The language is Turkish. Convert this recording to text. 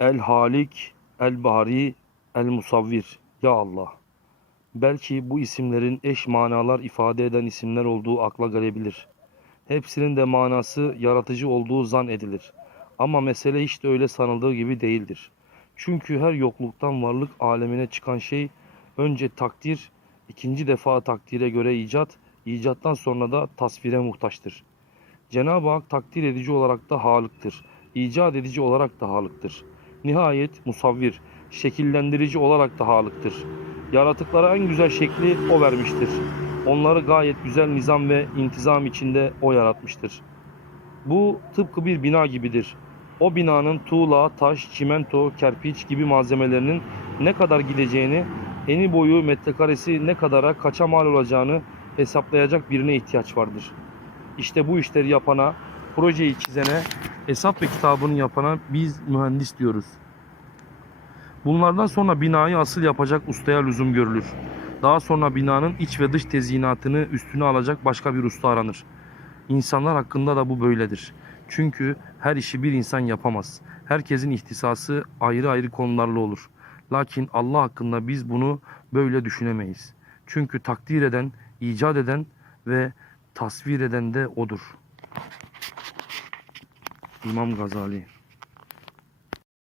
El Halik, El Bari, El Musavvir. Ya Allah. Belki bu isimlerin eş manalar ifade eden isimler olduğu akla gelebilir. Hepsinin de manası yaratıcı olduğu zan edilir. Ama mesele hiç de öyle sanıldığı gibi değildir. Çünkü her yokluktan varlık alemine çıkan şey önce takdir, ikinci defa takdire göre icat, icattan sonra da tasvire muhtaçtır. Cenab-ı Hak takdir edici olarak da halıktır. icat edici olarak da halıktır. Nihayet musavvir, şekillendirici olarak da halıktır. Yaratıklara en güzel şekli o vermiştir. Onları gayet güzel nizam ve intizam içinde o yaratmıştır. Bu tıpkı bir bina gibidir. O binanın tuğla, taş, çimento, kerpiç gibi malzemelerinin ne kadar gideceğini, eni boyu, metrekaresi ne kadara kaça mal olacağını hesaplayacak birine ihtiyaç vardır. İşte bu işleri yapana, projeyi çizene, hesap ve kitabını yapana biz mühendis diyoruz. Bunlardan sonra binayı asıl yapacak ustaya lüzum görülür. Daha sonra binanın iç ve dış tezyinatını üstüne alacak başka bir usta aranır. İnsanlar hakkında da bu böyledir. Çünkü her işi bir insan yapamaz. Herkesin ihtisası ayrı ayrı konularla olur. Lakin Allah hakkında biz bunu böyle düşünemeyiz. Çünkü takdir eden, icat eden ve tasvir eden de odur. mam gazali.